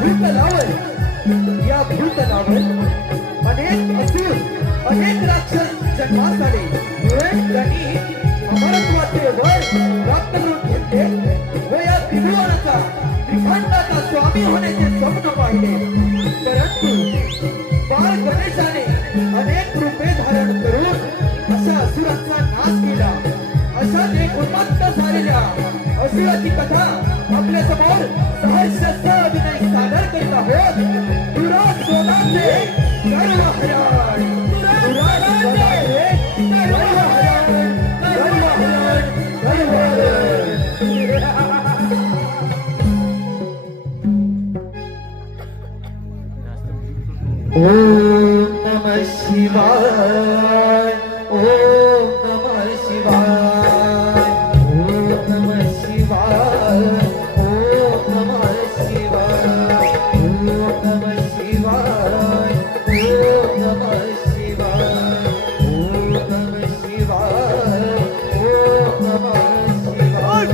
भूतलावर या भूतलावर अनेक असुर अनेक राक्षस जन्मास आले. त्यांनी अमरत्वाचे वर प्राप्त करून घेतले व या त्रिभुवनाचा त्रिखंडाचा स्वामी होण्याचे स्वप्न पाहिले. परंतु बाळ गणेशाने अनेक रूपे धारण करून अशा असुरांचा नाश केला. अशा ते उन्मत्त झालेल्या असुराची कथा आपल्या समोर सहर्ष अभिनय सादर करीत आहोत. दुराज सोनाचे गर्व हरण, दुराज सोनाचे गर्व हरण, गर्व हरण, गर्व हरण. ओम नमः शिवाय, ओम नमः शिवाय, ओम नमः शिवाय, ओम नमः शिवाय, ओम नमः शिवाय, ओम नमः शिवाय, ओम नमः शिवाय, ओम नमः शिवाय.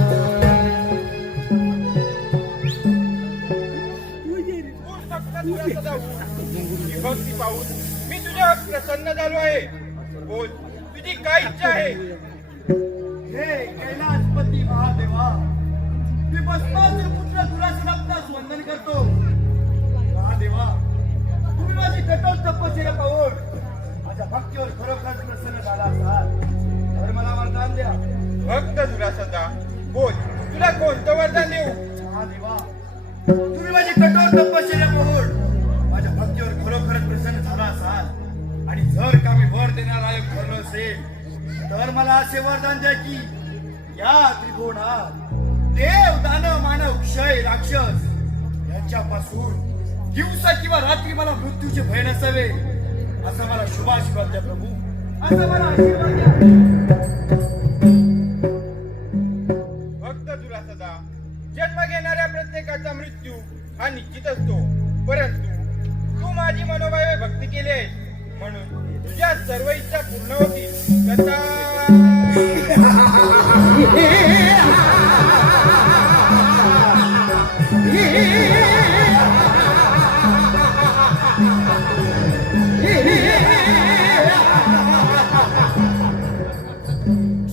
भक्ती पाहून मी तुझ्यावर प्रसन्न झालो आहे. बोल, तुझी काय इच्छा आहे? हे कैलासपती महादेवा, मी भस्मासुर पुत्र दुरासनास वंदन करतो. महादेवा, तुम्ही माझी कठोर तपश्चर्या पाहून माझ्या भक्तीवर खरोखर प्रसन्न झाला असाल तर मला वरदान द्या. भक्त दुरासदा, बोल, तुला कोणतं वरदान देऊ? महादेवा, तुम्ही माझी कठोर तपश्चर्या पाहून माझ्या भक्तीवर खरोखरच प्रसन्न झाला असाल आणि जर का मी वर देणार लायक ठरलो असेल तर मला असे वरदान द्या की या त्रिभुवनात देव, दानव, मानव, क्षय, राक्षस यांच्यापासून दिवसा किंवा रात्री मला मृत्यूचे भय नसावे. असं मला शुभाशीर्वाद द्या प्रभू, असं मला आशीर्वाद द्या. भक्त दुरासदा, जन्म घेणाऱ्या प्रत्येकाचा मृत्यू हा निश्चित असतो. परंतु तू माझी मनोभावे भक्ती केली आहे म्हणून तुझ्या सर्व इच्छा पूर्ण होतील.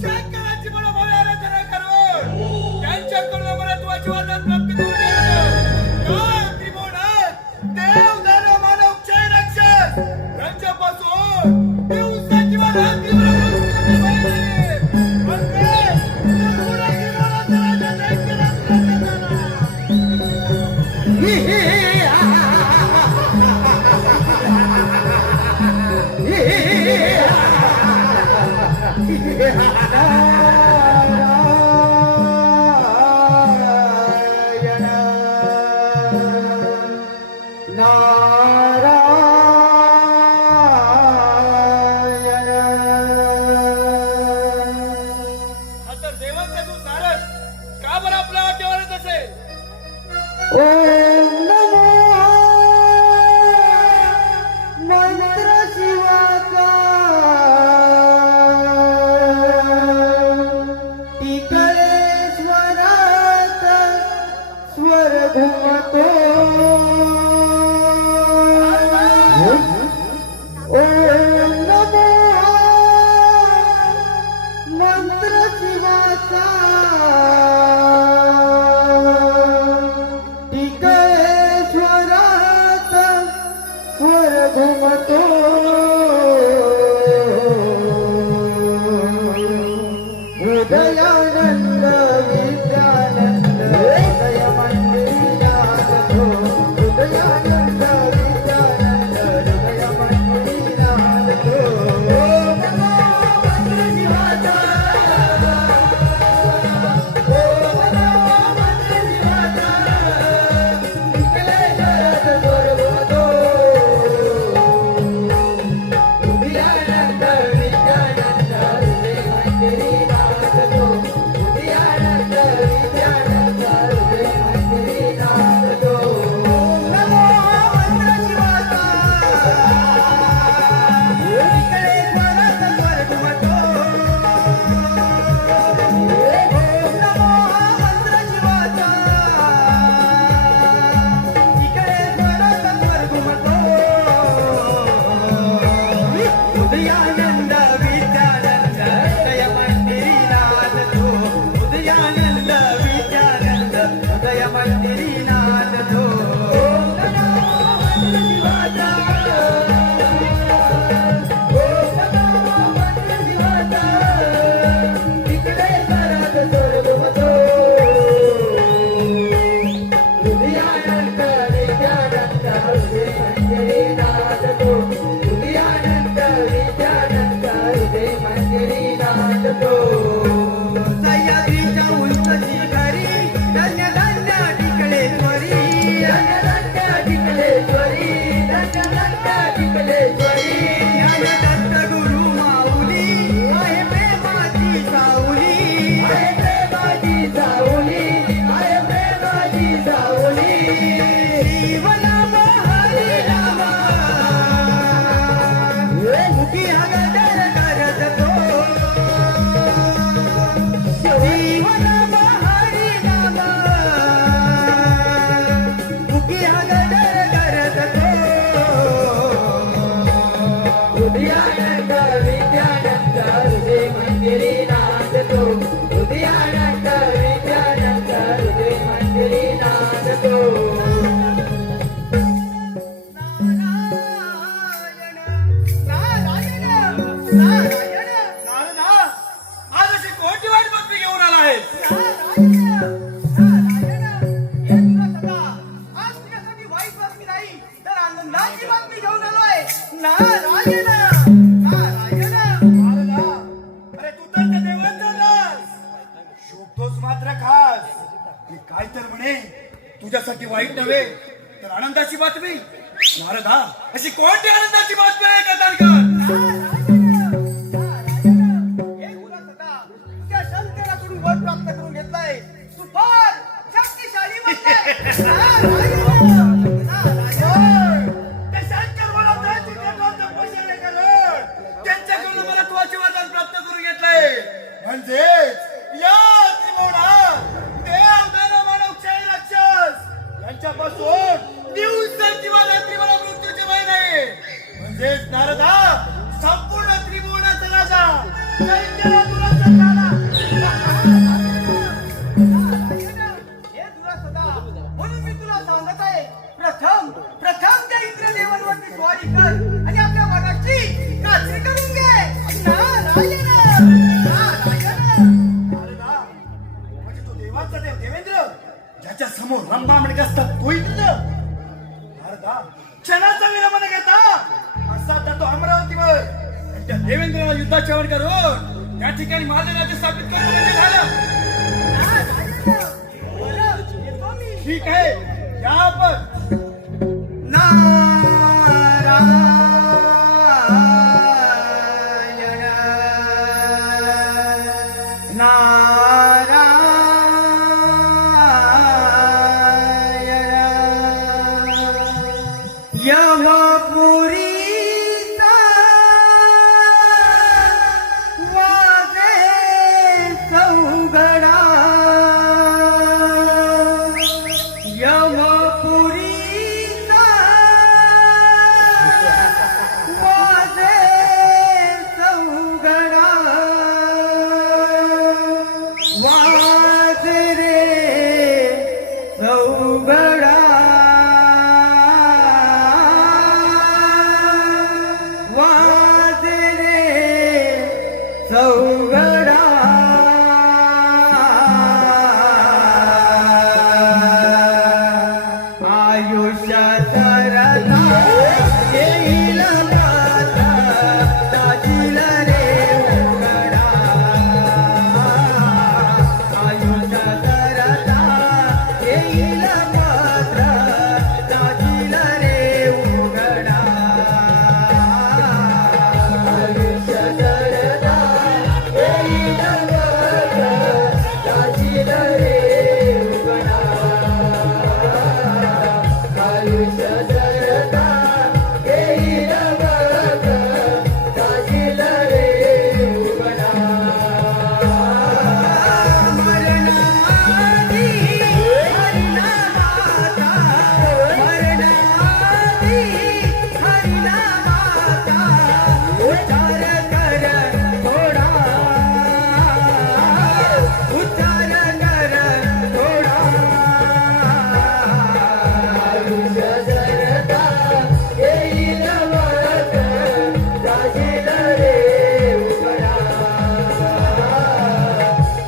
शंकराची मनोभावे आराधना करून त्यांच्याकडून महत्वाची वरदान प्राप्त करून देतो. या त्रिभुवनात देव, दानव, मानव, क्षय, राक्षस यांच्यापासून दिवसा किंवा रात्री मला मृत्यूचे भय नाही. म्हणजे पुन्हा त्रिभुवनाचा राजा दैत्यराज झाला. हा तर देवांचा दूत नारद का बरं आपल्या वाटेवर येत असेल? ओम नमो मंत्र शिवाचा टिकळेश्वरात स्वर घुमतो. ओम नमो मंत्र शिवाचा टिकळेश्वरात स्वर घुमतो. हृदयानंद विद्यानंद हृदय मंदिरातो. हृदयानंद विद्यानंद हृदय मंदिरातो. ओम नमो मंत्र शिवाचा, ओम नमो मंत्र शिवाचा टिकळेश्वरात स्वर घुमतो. विठ्ठलेश्वरी ज्ञान दत्त गुरु माऊली आहे प्रेमाची सावली आहे प्रेमाची सावली आहे प्रेमाची सावली शिवनाम हरी नाम मुखी हगदर करत तो शिवनाम हरी नाम मुखी हगदर करत तो हृदयानंद विद्यानंद हृदय मंदिरी नांदतो हृदयानंद विद्यानंद हृदय मंदिरी नांदतो नारदा, आज अशी कोणती वाईट बातमी घेऊन आला आहेस? नारदा, अरे तू तर त्या देवाचा दास. शोभतोस मात्र खास. हे काय तर म्हणे तुझ्यासाठी वाईट नव्हे तर आनंदाची बातमी. नारदा, अशी कोणती आनंदाची बातमी आहे कथानकर? प्राप्त करून घेतलाय तू फार शक्तिशाली बनलाय. ते शंकर मला त्याची कठोर तपश्चर्या करून त्यांच्याकडून मला त्वाचे वरदान प्राप्त करून घेतलंय. म्हणजेच या त्रिभुवनात देव, दानव, मानव, क्षय, राक्षस यांच्यापासून दिवस किंवा रात्री मला मृत्यूची भय नाही. म्हणजेच नारदा, संपूर्ण त्रिभुवनाचा राजा दैत्याला दुराचा झाला. हे दुरासदा, म्हणून मी तुला सांगत आहे, प्रथम त्या इंद्रदेवांवरती स्वारी कर आणि आपल्या वनाची कात्री करून घे. नारायण नारदा, म्हणजे तो देवाचा देव देवेंद्र, ज्याच्या समोर रंभामणी असतात तो इंद्र. नारदा, क्षणाचा विलंब न करता असा जातो अमरावतीवर आणि त्या देवेंद्राला युद्धाच्या वर करून त्या ठिकाणी माझे राज्य स्थापित करून म्हणजे झालं. ठीक आहे, या आपण. यमपुरीचा वाजे चौघडा. यमपुरीचा वाजे चौघडा. वाजे रे चौघडा. वाजे रे चौघडा. आयुष्य तरता येईल माता ताजील रे उघडा. आयुष्य तरता येईल माता ताजील रे उघडा. आयुष्य तरता येईल माता ताजील रे उघडा. आयुष्य तरता येईल माता ताजील रे उघडा. मरणाधी हरिनामाचा, मरणाधी हरिनामाचा उच्चार कर थोडा. उच्चार कर थोडा. आयुष्य तरता येईल माता ताजील रे उघडा.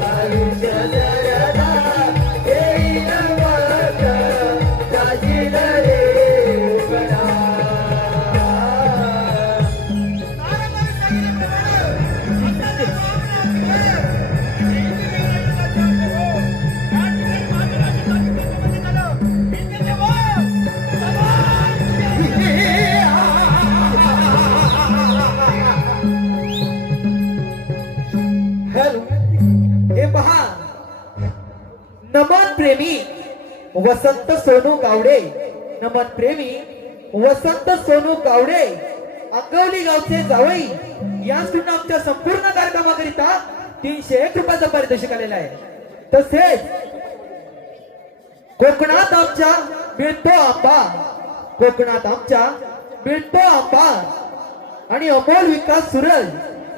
आयुष्य तरता येईल माता ताजील रे उघडा. प्रेमी वसंत सोनू गावडे, नमन प्रेमी वसंत सोनू गावडे, अंगवली गावचे जावई यांकडून आमच्या संपूर्ण कार्यक्रमाकरिता 301 रुपयाचं पारितोषिक आलेलं आहे. तसेच कोकणात आमच्या मिळतो आंबा, कोकणात आमच्या मिळतो आंबा आणि अमोल विकास सुरल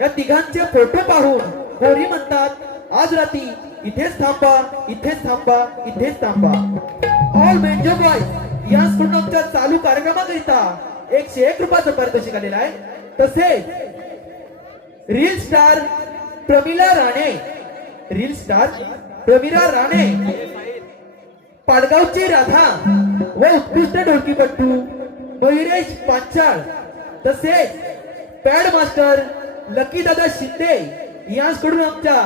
या तिघांचे फोटो पाहून कोरी म्हणतात, आज रात्री इथेच थांबा, इथेच थांबा, इथेच थांबा. ऑल मेंजो बॉय यांकडून आमच्या चालू कार्यक्रमाकरिता 101 रुपयाचं पारितोषिक आलेलं आहे. तसेच reel star Pramila Rane, reel star Pramila Rane, पाडगावची राधा व उत्कृष्ट ढोलकीपट्टू मयुरेश पांचाळ, तसेच पॅड मास्टर लकी दादा शिंदे यांकडून आमच्या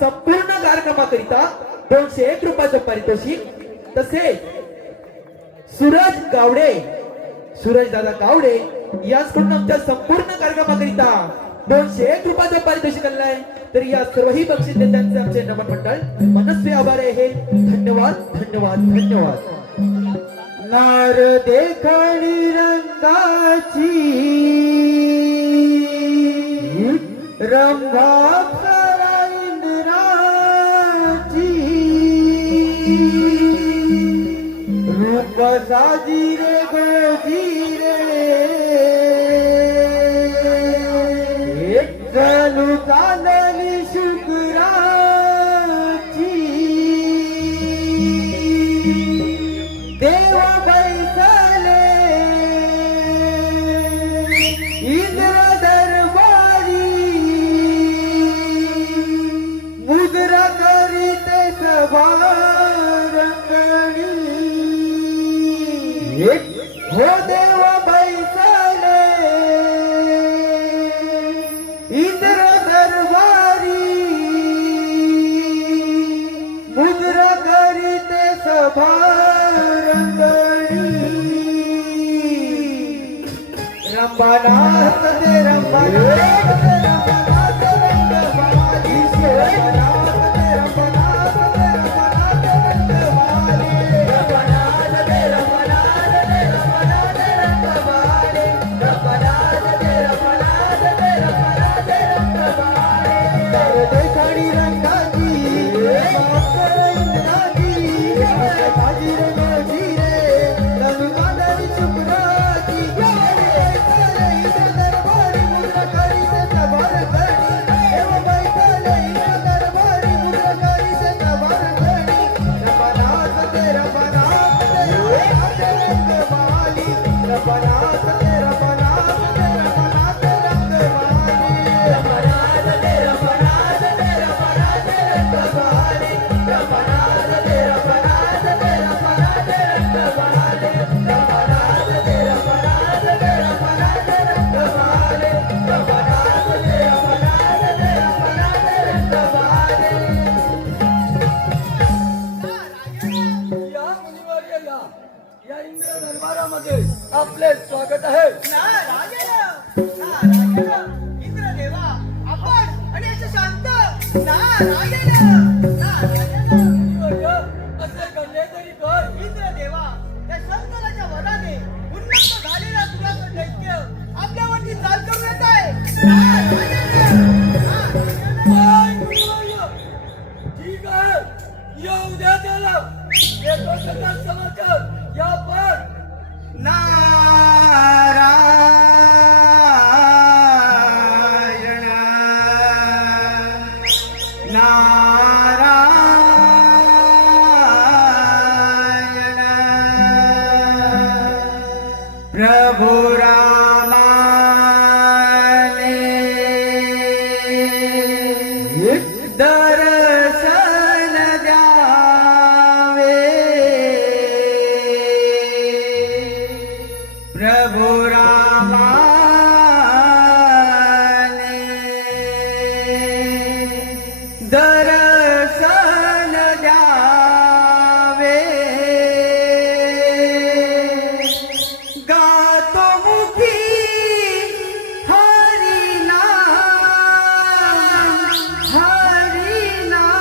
संपूर्ण कार्यक्रमाकरिता 201 रुपयाचं पारितोषिक. तसेच सूरज गावडे, सूरज दादा गावडे यांकडून आमच्या संपूर्ण कार्यक्रमाकरिता 201 रुपयाचं पारितोषिक आलेलं आहे. तर या सर्वही बक्षीस देत्यांचे आमचे नमन मंडळ मनस्वी आभार आहे. धन्यवाद, धन्यवाद, धन्यवाद. नार देखणी रंगाची रंभा अप्सरा इंद्राची, रूप साजी रे गजी रे, जणू चांदणी शुक्राची, देव बैसले इंद्र दरबारी, मुद्रा करीते सभा रंगणी, हो देव बैसले इंद्र दरबारी, मुद्रा करीते सभा रंगणी. रंभानाथ दे रंभानाथ दे रंभानाथ रंगवाली, रंभानाथ दे रंभानाथ दे रंभानाथ रंगवाली, रंभानाथ दे रंभानाथ दे रंभानाथ रंगवाली, रंभानाथ दे रंभानाथ दे रंभानाथ रंगवाली. तर देखणी रंगाची अप्सरा इंद्राची, साजी रे गजी रे, जणू चांदणी शुक्राची, इंद्र दरबारी मुद्रा करीते सभा रंगणी, देव बैसले इंद्र दरबारी मुद्रा करीते सभा रंगणी. रंभानाथ दे रंभानाथ दे रंभानाथ रंगवाली, रंभानाथ दे रंभानाथ दे रंभानाथ रंगवाली, रंभानाथ दे रंभानाथ दे रंभानाथ रंगवाली, रंभानाथ दे रंभानाथ दे रंभानाथ रंगवाली, रंभानाथ दे रंभानाथ दे रंभानाथ रंगवाली, रंभानाथ दे रंभानाथ दे रंभानाथ रंगवाली. या मुनिवर्य या इंद्र दरबारामध्ये आपले स्वागत आहे. नारायण नारायण इंद्रदेवा, आपण आणि असे शांत नारायण नारायण. मुनिवर्य असे घडले तरी कर. इंद्रदेवा, त्या शंकराच्या वराने उन्नत झालेला तुला दैत्य आपल्यावरती चाल करून येत आहे. नारायण नारायण. मुनिवर्य, ठीक आहे, या उद्या त्याला येतो सकाळ समाचार या पण नारायण नारायण प्रभु रामाने दर्शन द्यावे, प्रभु रामाने दर्शन द्यावे. गातो मुखी हरिनाम हरिनाम.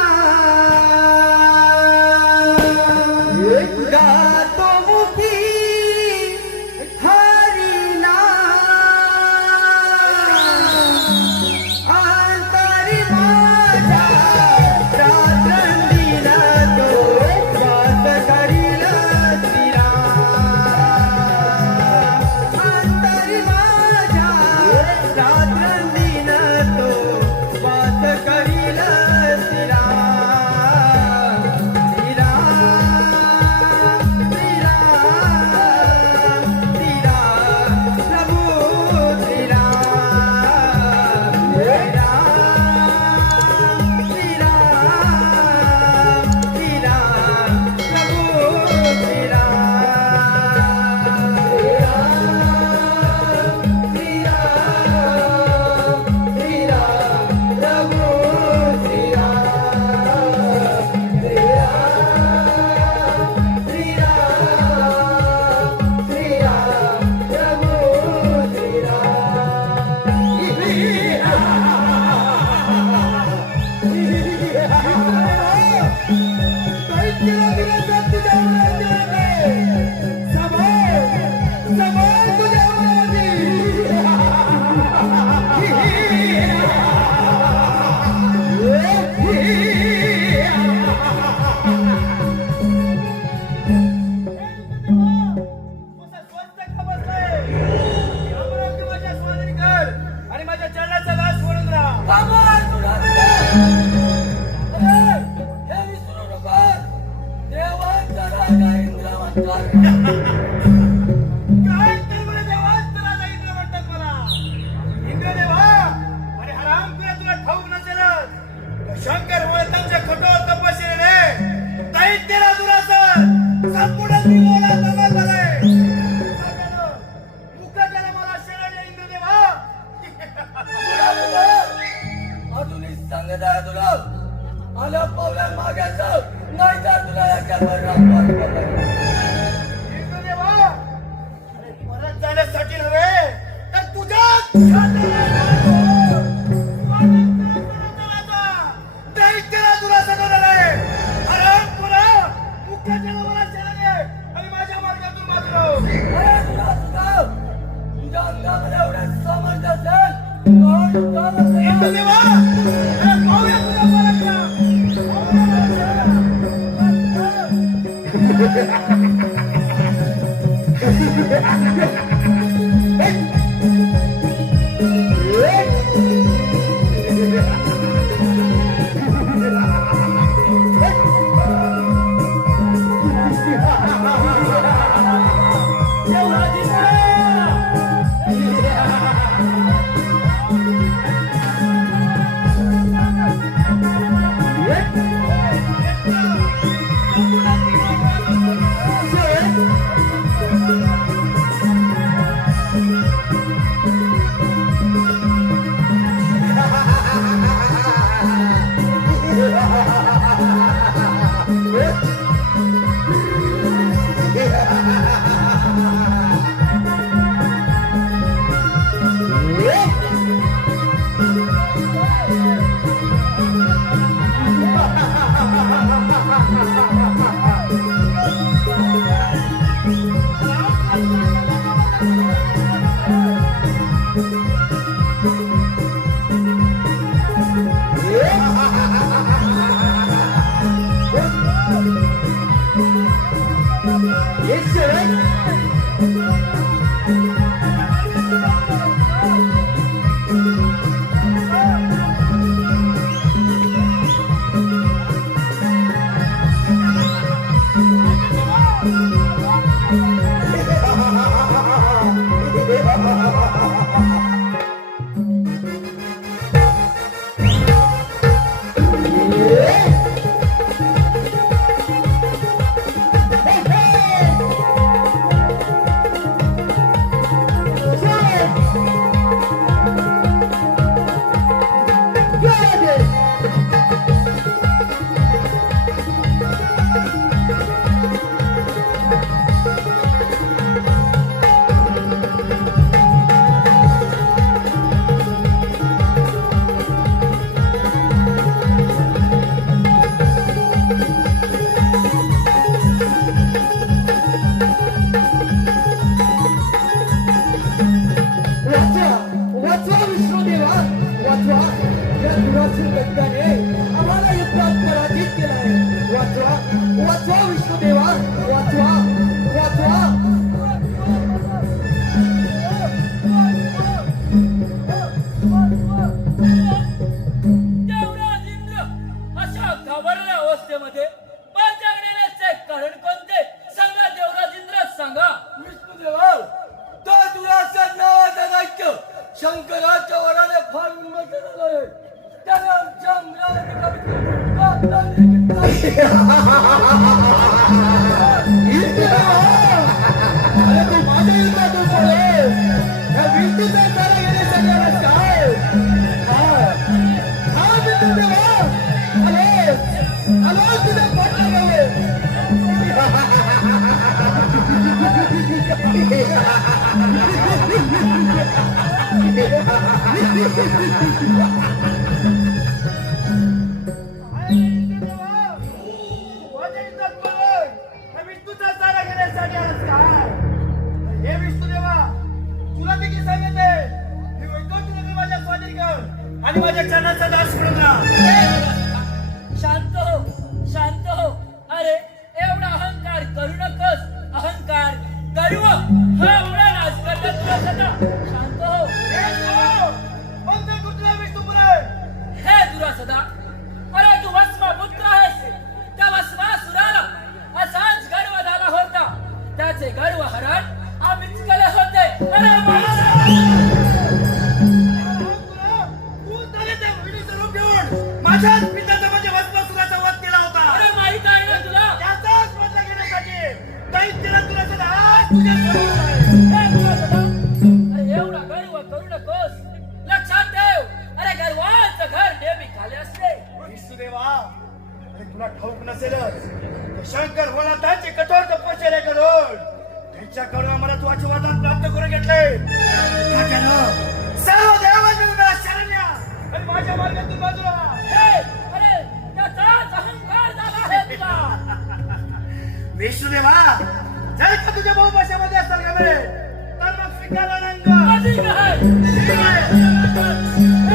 इंद्रदेवा, अरे पाहूया तुझ्या पराक्रम. शंकराच्या वराने फार हिंमत झालाय. त्याने आमच्या अंगाने कविता अरे तू माझ्या युद्धातून पळेल या विष्णूचा सारा घेण्यासाठी आलास काय? हा विष्णुदेवा, आलो तुझ्या पाठलागावे. विष्णूचा सारा घेण्यासाठी आलास काय? हे विष्णुदेवा, तुला मी किती सांगितले मी म्हणतो तुला मी माझ्या स्वाधीन कर आणि माझ्या चरणाचा दास म्हणून राहा. शांत हो, शांत हो. अरे एवढा अहंकार करू नकोस. अहंकार गर्व हा एवढा नाश करतात तुला सदा. शांत हो. बंद कुठला विष्णुपुरे हे दुरासदा, अरे तू वस्मा पुत्र आहेस. त्या वस्मासुराला असाच गर्व झाला होता. त्याचे गर्व हरण आम्हीच केले होते. अरे तू झाले त्या विष्णूचं रूप घेऊन माझ्याच पित्याचा म्हणजे वस्मासुराचा वध केला होता. अरे माहित आहे ना तुला. त्याचाच बदला घेण्यासाठी दैत्याला तुला सदा आज तुझ्या समोर आहे. हे दुरासदा, अरे एवढा गर्व करू नकोस. लक्षात ठेव, अरे गर्वाचं घर नेहमी खाली असते. विष्णुदेवा, अरे तुला ठाऊक नसेलच तर शंकर भोलानाथांची कठोर तपश्चर्या करून त्यांच्याकडून आम्हाला तू आशीर्वाद प्राप्त करून घेतले. सर्व देवांना शरण्या आणि माझ्या मार्गातून बाजूला हे, अरे त्याचाच अहंकार झाला आहे तुला. विष्णुदेवा, जर का तुझ्या बहुभाषेमध्ये असतात का मिळेल तर मग स्वीकारानंद अधिक आहे. ठीक आहे.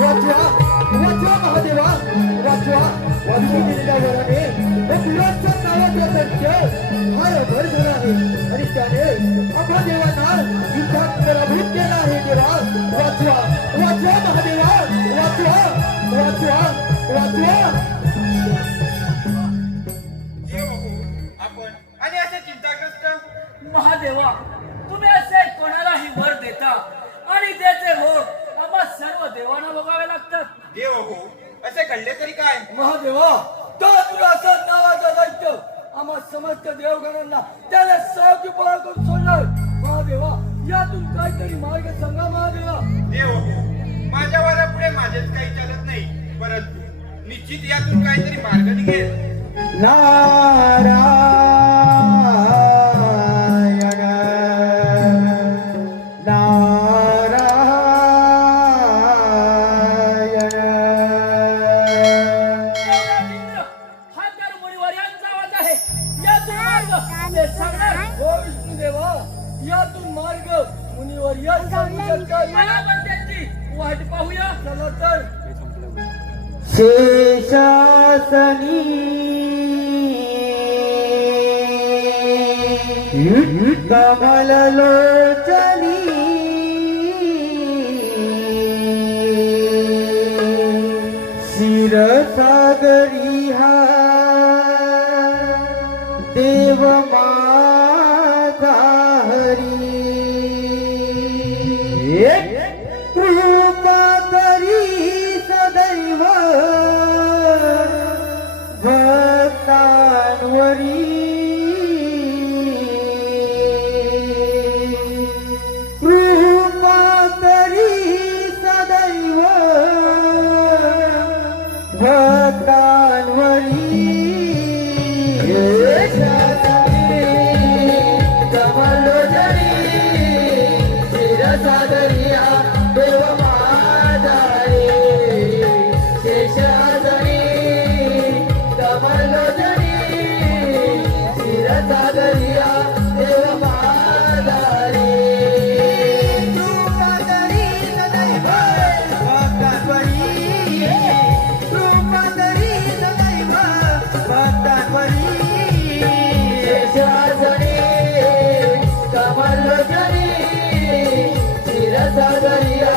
वाचवा वाचवा महादेवा वाचवा वाचू दिलेल्या वराने हे दुराच्या नावाचा दंश फार भर झाला आहे आणि त्याने आपल्या देवांना युद्धात पराभूत केला आहे देवा वाचवा वाचवा महादेवा वाचवा वाचवा वाचवा देव हो आपण आणि असे चिंताग्रस्त महादेवा तुम्ही असे कोणालाही वर देता आणि त्याचे हो आम्हा सर्व देवांना बघावे लागतात. देव हो असे घडले तरी काय महादेवा तो दुरासन नावाचा दैत्य आम्हा समस्त देवगणांना त्याने सावकी पळा करून सोडलाय. महादेवा यातून काहीतरी मार्ग सांगा महादेवा. देव हो माझ्या वारापुढे माझेच काही चालत नाही परंतु निश्चित यातून काहीतरी मार्ग निघेल. इंद्र, हा तर मुनिवर्यांचा आवाज आहे. यातून मार्ग ते सांगणार. हो विष्णुदेवा यातून मार्ग मुनीवर या सांगू शकतात. मला पण त्यांची वाट पाहूया. चला तर क्षीरसागरी हा देव माझा हरी कृपा करी सदैव भक्तांवरी कृपा करी सदैव भक्तांवरी शिरसादरिया देव माझा रे शेषादरी कमलोदरी शिरसादरिया देव माझा रे कृपादरी सदैव भक्तांवरी कृपादरी सदैव भक्तांवरी शेषादरी कमलोदरी शिरसादरिया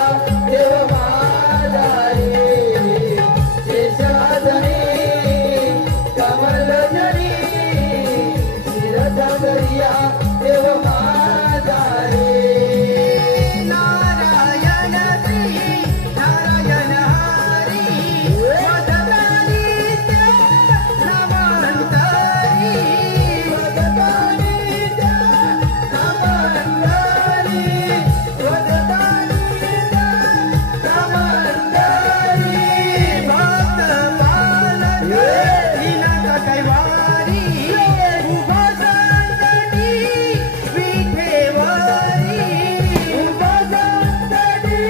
देव माझा रे शेषादरी कमलोदरी शिरसादरिया देव माझा रे नारायण श्री नारायण हरी वदतानी नमंतरी वदतानी नमंतरी वदतानी नमंतरी भक्त पालन दिनाचा कैवारी उभा संकटी विठेवरी उभा संकटी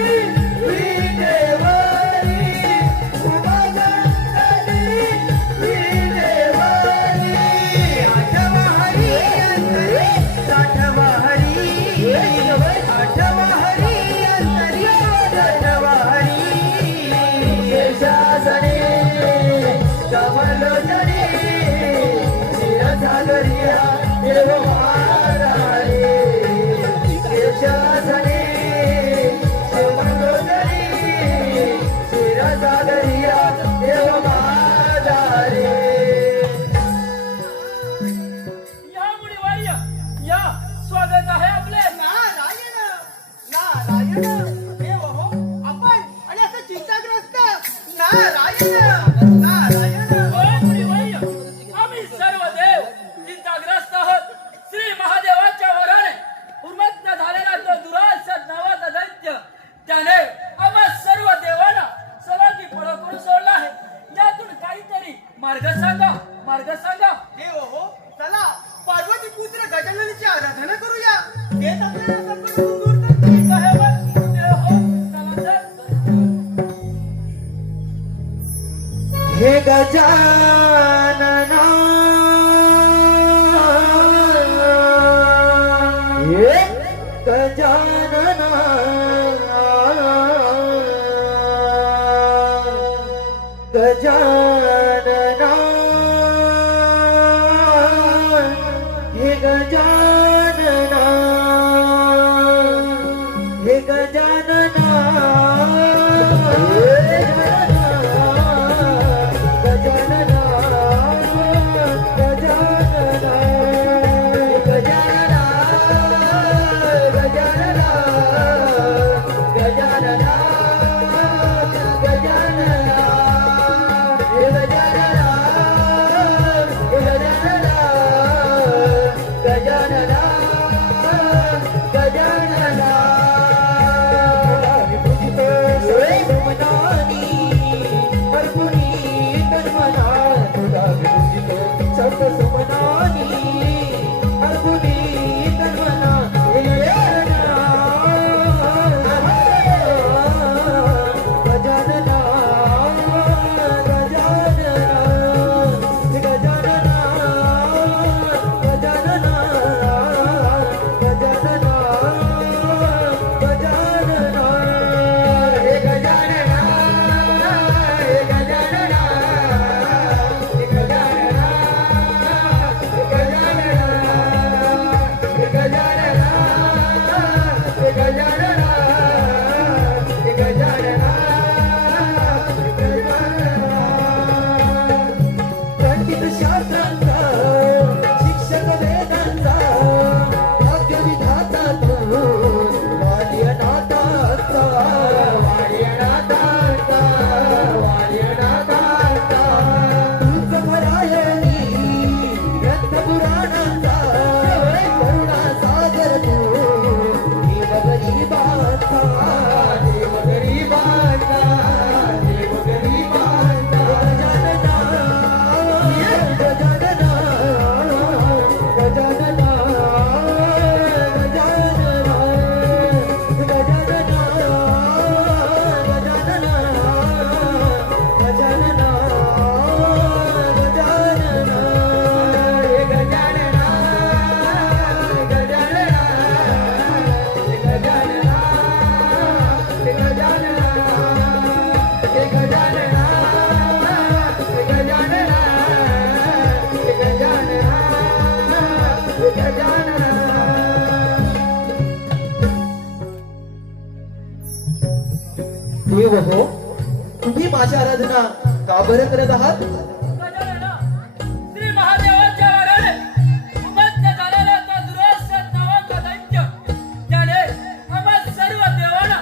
विठेवरी उभा संकटी विठेवरी आठवा हरी अंतरी साठवा हरी आठवा हरी अंतरी साठवा हरी शेषासने कमलोदरी शिरसागरिया देव माझा रे शेषासने कमलोदरी शिरसागरिया देव माझा रे या मुनिवर्य या स्वागत आहे आपले. नारायण नारायण देव हो आपण आणि असं चिंताग्रस्त नारायण नारायण होय मुनिवर्य, आम्ही सर्व देव चिंताग्रस्त आहोत. श्री महादेवाच्या वराने उन्मत्त झालेला तो दुरासन नावाचा दैत्य त्याने आम्हा सर्व देवांना सलागी पळ करून सोडला आहे. यातून काहीतरी मार्ग सांगा, मार्ग सांगा. देव हो चला पार्वती पुत्र गजाननाची आराधना करूया. तेच आपल्याला संकट दूर करतील. ठीक आहे बघ, देव हो, चला तर. हे गजानना गजानना गजानना हे गजानना हे गजानना गजानना गजानना गजानना गजानना गजानना गजानना हे गजानना गजानना गजानना तुझको सर्वमनानी हरपुनी तन्मना तुझा तुझको सर्वमनानी हरपुनी तन्मना गजानना पंडित शास्त्रांचा शिक्षक वेदांचा भाग्य विधाता तू वाल्यनाथाचा वाल्यनाथाचा वाल्यनाथाचा तूच भरायणी ग्रंथ पुराणांचा करुणा सागर तू देव गरीबाचा देव गरीबाचा देव गरीबाचा गजानना गजानना गजानना गजानना गजानना गजानना गजानना हे गजानना गजानना हे गजानना हे गजानना हे गजानना हे गजानना देव हो तुम्ही माझी आराधना का बरं करत आहात गजानना, श्री महादेवाच्या वराने उमत्त झालेला तो दुरासत नावाचा दैत्य ज्याने आम्हा सर्व देवांना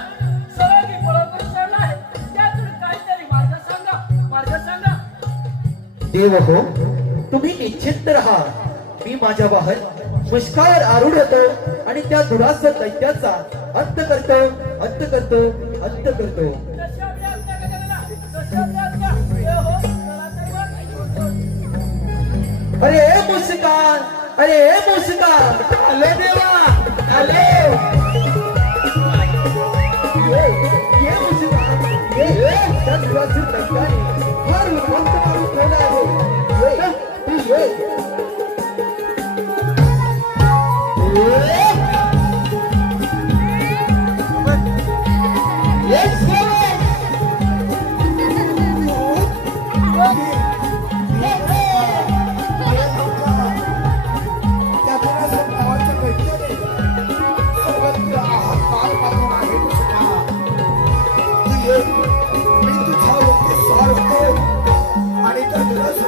सरोगी पळवून सोडला आहे त्यातून काहीतरी मार्ग सांगा देव हो तुम्ही निश्चिंत राहा मी माझ्या वाहन मुष्कावर आरूढ होतो आणि त्या दुरास दैत्याचा अंत करतो अंत करतो अंत करतो कशी आपली आज्ञा गजानना, कशी आपली आज्ञा? हे हो, चला तर मग. अरे मुस्कान अरे मुस्कान आले देवा आले ये मुस्कान ये त्या दुरास दैत्याने फार उद्ध्वस्त मारून ठेवला आहे ये Let's go!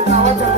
नावाच्या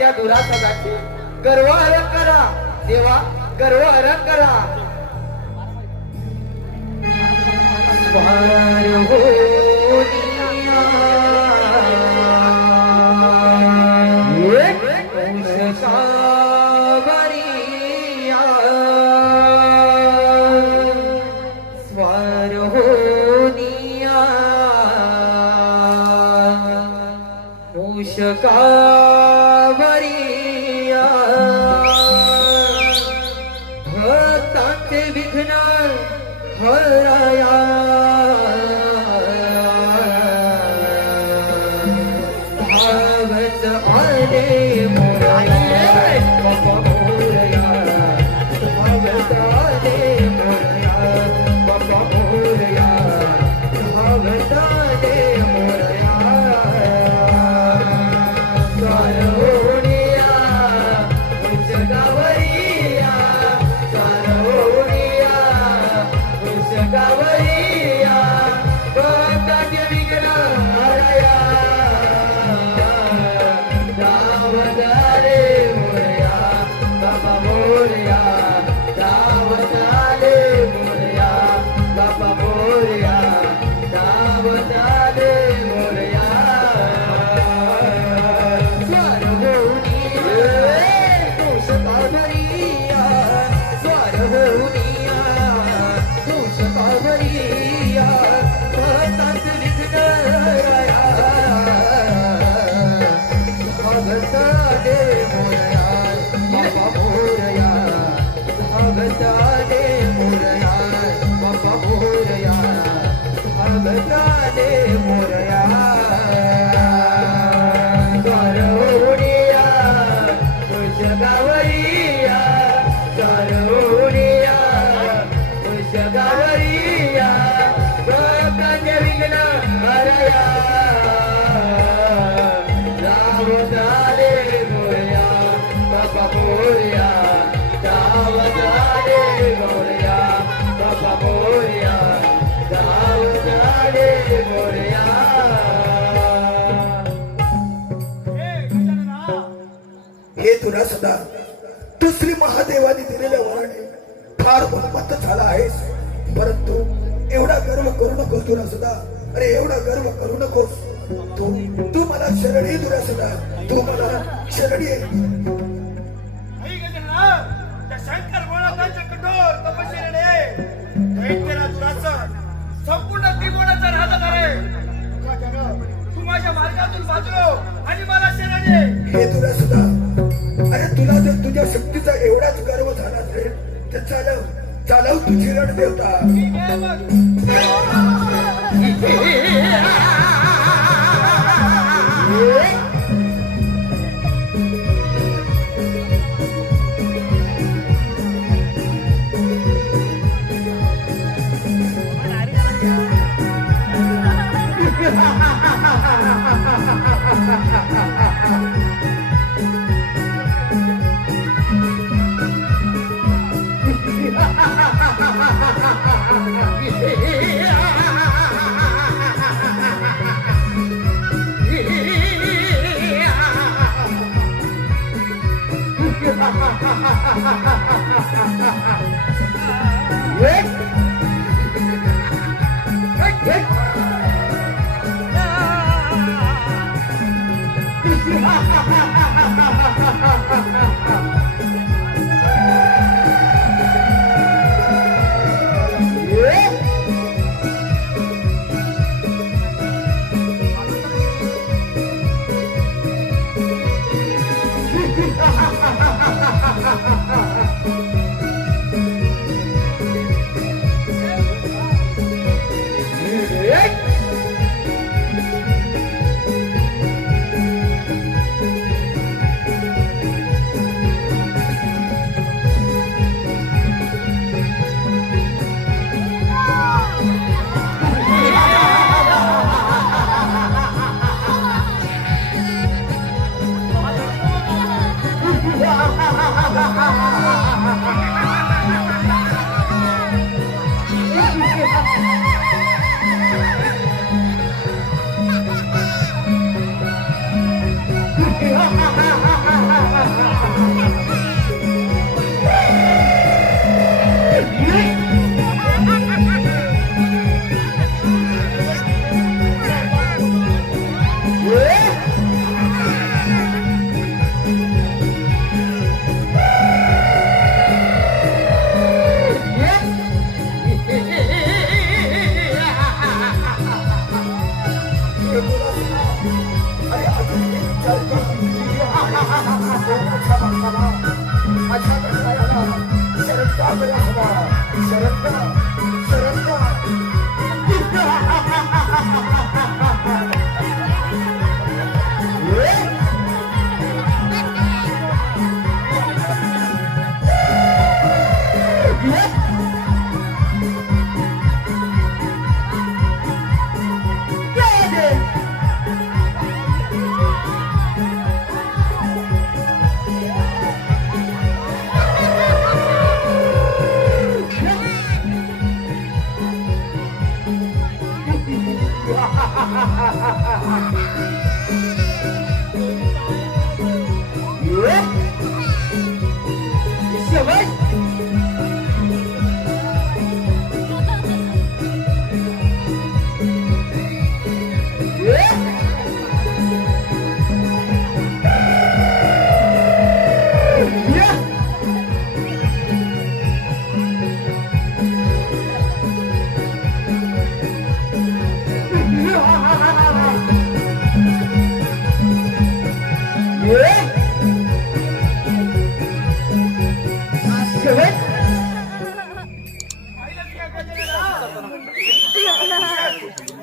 त्या दुरासदाचे गर्व हरण करा देवा, गर्व हरण करा. स्वार होनिया, उषकावरिया, स्वार होनिया, उषकावरिया, भक्तांचे विघ्न हराया, भावत आले मोरया, बाप्पा मोरया, भावत आले मोरया, बाप्पा मोरया, भावत आले मोरया. स्वार होनिया, उषकावरिया, स्वार होनिया, उषकावरिया, भक्तांचे विघ्न हराया, दावत आले मोरया, बाप्पा मोरया, दावत आले मोरया, बाप्पा मोरया, दावत आले मोरया. स्वार होनिया, उषकावरिया, स्वार होनिया, उषकावरिया, भक्तांचे विघ्न हराया, भगत आले मोरया, बाप्पा मोरया, भगत आले मोरया, बाप्पा मोरया, भगत आले मोरया. स्वार होनिया, उषकावरिया, स्वार होनिया, उषकावरिया, भक्तांचे विघ्न हराया, दावत आले मोरया, बाप्पा मोरया, दावत आले मोरया, बाप्पा मोरया, दावत आले मोरया. हे तुला सदा तू श्री महादेवाने दिलेल्या वराने फार उन्मत्त झाला आहेस, परंतु एवढा गर्व करू नकोस तुला सदा. अरे एवढा गर्व करू नकोस. तू मला शरणी तुला सदा, तू मला शरणी आहे. आई गजानन, त्या शंकर भोळानाथाच्या कठोर तपश्चर्येने दैत्यरा दुरासन संपूर्ण त्रिभुवनाचा राजा झाले. गजानन, तू माझ्या मार्गातून वाचलो आणि मला शरण ये. हे तुला सदा, अरे तुला जर तुझ्या शक्तीचा एवढाच गर्व झाला असेल तर चालव तुझी रण देवता. मी देवक.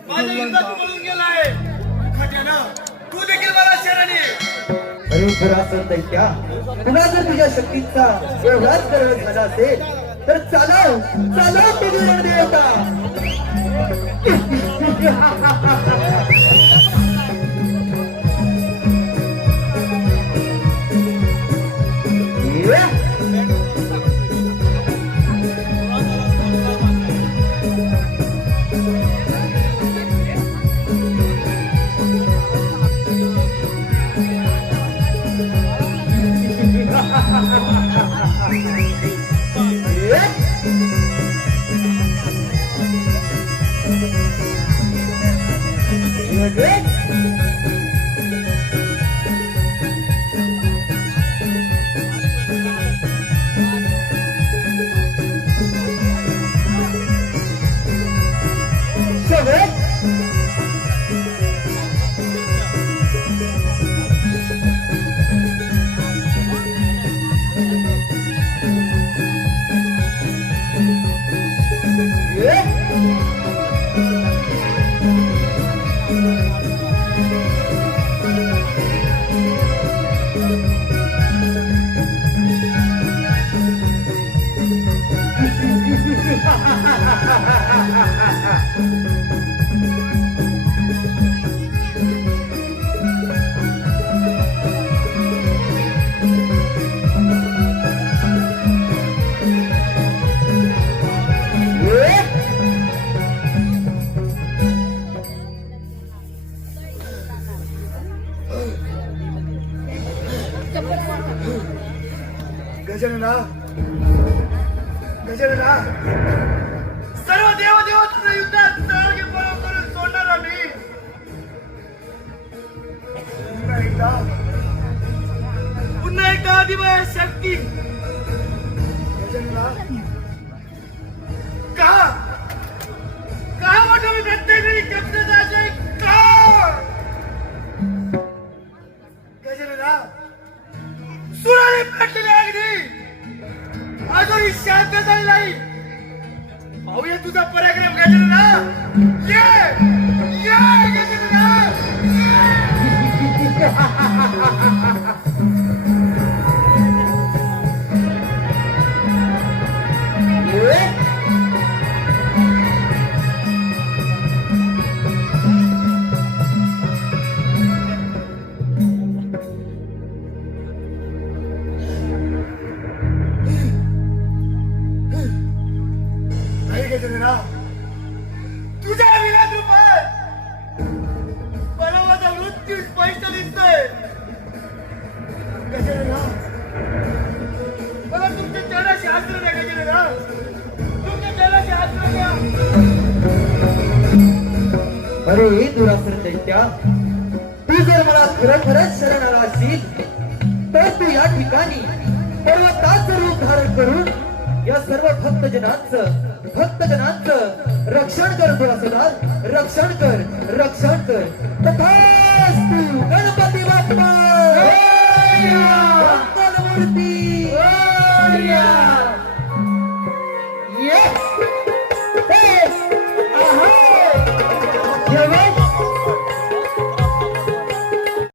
माझ्या युद्धात पळून गेलाय खट्यानं. तू देखील मला शरणी अरे दुरासन दैत्या, तुला जर तुझ्या शक्तीचा एवढाच गर्व झाला असेल तर चालव चालव तुझी रणदेवता. गजानना गजानना, सर्व देवदेवतांच्या युद्धात सहभागी पराभव करून सोडणार आम्ही. पुन्हा एकदा आदिवाय शक्ती. गजानना, का का वाटतं मी प्रत्येक वेळी कब्जा जायचे का? गजानना, सुराने पेटलेली अगदी अजूनही शांत झाली नाही. पाहूया तुझा पराक्रम गजानना. ये ये गजानना, गजानना, तुझ्या विराट रूपात मला माझा मृत्यू स्पष्ट दिसतोय. गजानना, मला तुमच्या चरणाशी आश्रय द्या. गजानना, तुमच्या चरणाशी आश्रय द्या. अरे दुरासन दैत्या, तू जर मला खरोखरच शरण आला असशील तर तू या ठिकाणी पर्वताचं रूप धारण करून या सर्व भक्तजनांचं रक्षण कर. दुरासदा, रक्षण कर तथास्तु. गणपती बाप्पा